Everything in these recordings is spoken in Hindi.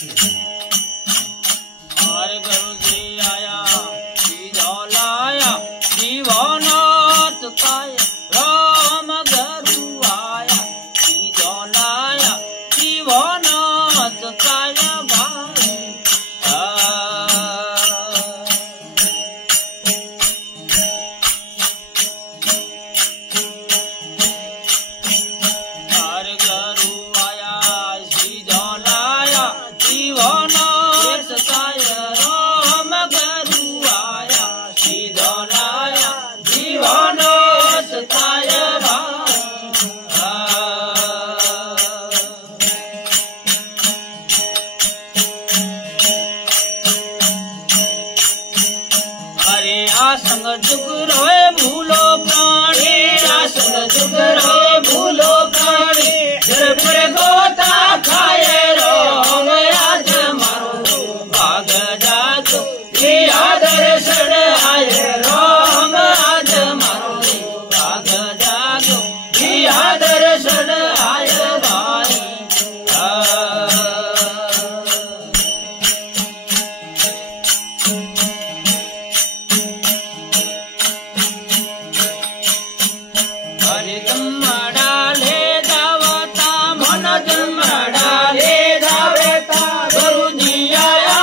हर गुरु जी आया सीधा लाया जीवनाथ काय राम गुरु आया सीधा लाया जीवनाथ काय भाई हर गुरु आया सीधा लाया जीवनाथ काय राम गुरु आया सीधा लाया जीवनाथ काय भाई अरे आसंग जुग रोए भूलो प्राणी आसंग जुग रोए भूलो प्राणी जर पर गोता खाए राम आज मारो भाग जाग लिया दर्शन आए राम आज मारो भाग जाग लिया दर्शन आए भाई हरे जन्मडाले धावता मन जन्मडाले धावता गुरुजी आया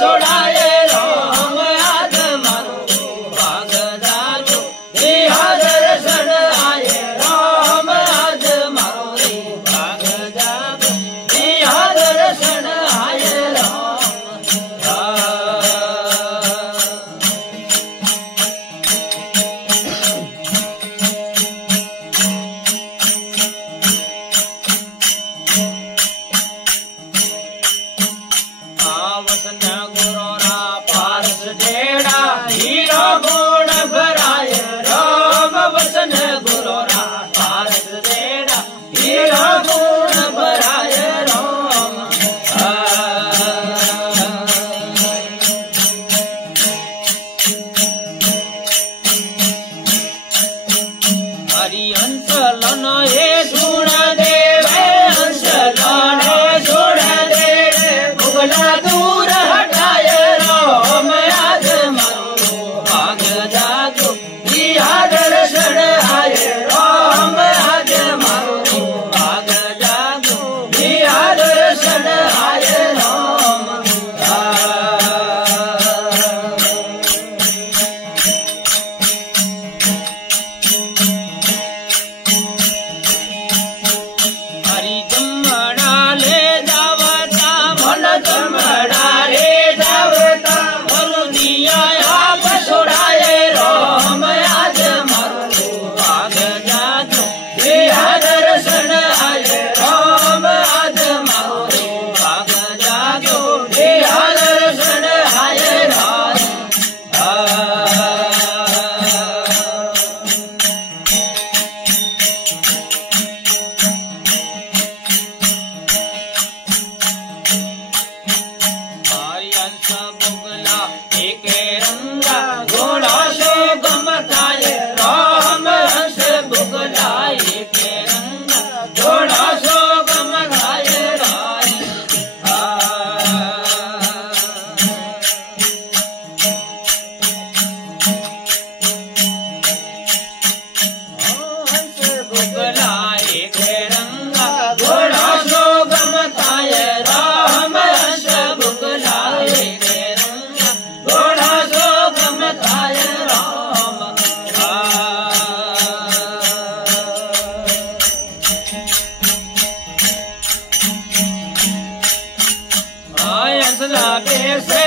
सोडाये राम आज मारो भाग जागो लिया दर्शन आये राम आज मारो भाग जागो लिया दर्शन आये राम वसन गुरोरा पारस जेड़ा हीरो गुण भराय राम वसन गुरोरा पारस जेड़ा हीरो गुण भराय राम हरि हंसलन हे सुण देवे हंसलन हे सुण देवे भुगला दूर हटाए राम आज मारो भाग जागो लिया दर्शन आए राम आज मारो भाग जागो लिया दर्शन आए राम हरि जन्मडाले धावता मन जन्मडाले धावता गुरुजी आया सोडाये राम आज मारो भाग जागो लिया दर्शन आये राम आज मारो भाग जागो लिया दर्शन आये राम हरिहंस बुगला एक रंगा घोड़ा सो गमताए राम हंस बुगला एक रंगा घोड़ा सो गमताए राय हंस बुगला एक रंगा घोड़ा सो गमताए राम हंस बुगला एक रंगा घोड़ा सो गमताए राम हंसला बेसे